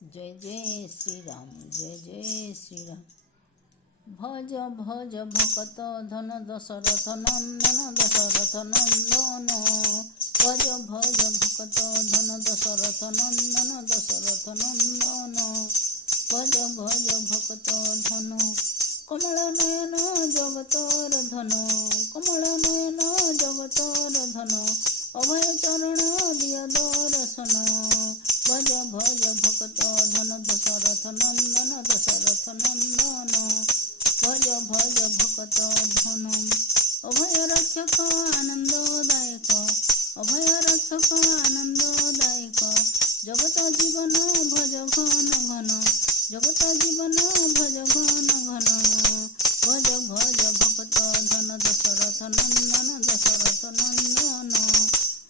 जय जय श्री राम, जय जय श्री राम। भज भज भकत धन दशरथ नंदन, दशरथ नंदन। भज भज भकत धन दशरथ नंदन, दशरथ नंदन। भज भज भकत धन कमल नयन जगतर धन, कमल नयन जगतर धन। अभय चरण दिय दर्शन। भज भज भकत धन दशरथ नंदन, दशरथ नंदन। भज भज भकत धन अभय रक्षक आनंददायक, अभय रक्षक आनंददायक। जगत जीवन भज घन घन, जगत जीवन भज घन घन। भज भज भकत धन दशरथ नंदन, दशरथ नंदन।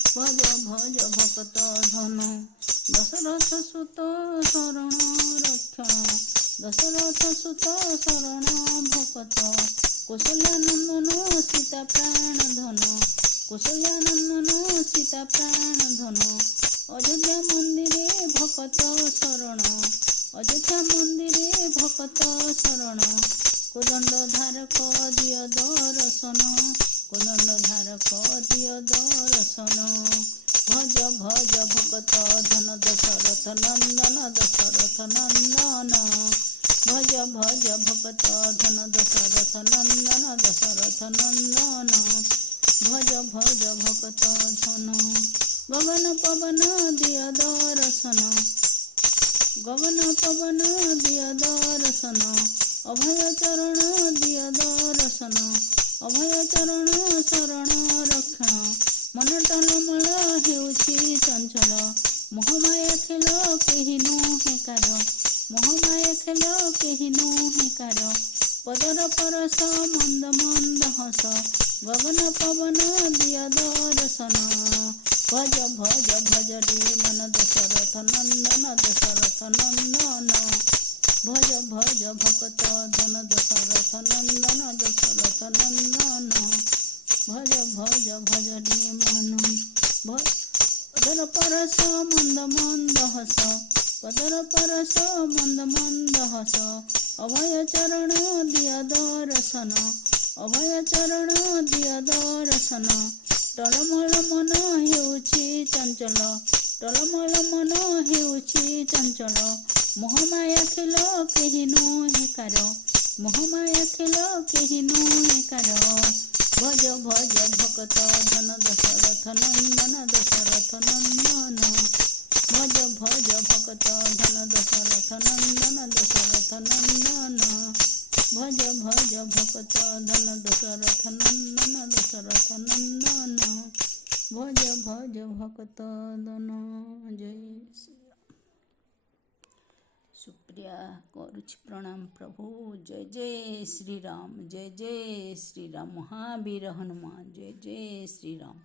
भज भज भकत धन दशरथ सुत शरण रक्षण, दशरथ सुत शरण भकत। कौशल्यानंदन सीता प्राण धन, कौशल्यानंदन सीता प्राण धन। अयोध्या मंदिरे भकत शरण, अयोध्या मंदिरे भकत शरण। कोदंड धारक दिय दर्शन, कोदंड धारक दिय दर्शन। भज भज भकत धन दशरथ नंदन, दशरथ नंदन। भज भज भकत धन दशरथ नंदन, दशरथ नंदन। भज भज भकत धन गगन पवन दिय दर्शन, गगन पवन दिय दर्शन। अभय चरण दिय दर्शन, अभय चरण शरण रक्षण। मन टलमल हेउछि चंचल, मोहमाया खेल केहि नुहे कार, मोहमाया खेल केहि नुहे कार। पदर परस मंद मंद हस, गगन पवन दिय दर्शन। भज भज भज रे मन दशरथ नंदन, दशरथ नंदन। भज भज भकत धन दशरथ नंदन, दशरथ नंदन। भज भज भज रे मन पदर परस मंद मंद हस, पदर परस मंद मंद हस। अभय चरण दिय दर्शन, अभय चरण दिय दर्शन। टलमल मन हेउछि चंचल, टलमल मन हेउछि चंचल। मोहमाया खेल केहि नुहे कार, मोहमाया खेल केहि नुहे कार। भज भज भकत धन दशरथ नंदन, दशरथ नंदन। भज भज भकत धन दशरथ नंदन, दशरथ नंदन। भज भज भकत धन दशरथ नंदन, दशरथ नंदन। भज भज भकत धन। जय श्री राम। सुप्रिया करुछि प्रणाम प्रभु। जय जय श्री राम, जय जय श्री राम। महावीर हनुमान जय जय श्री राम।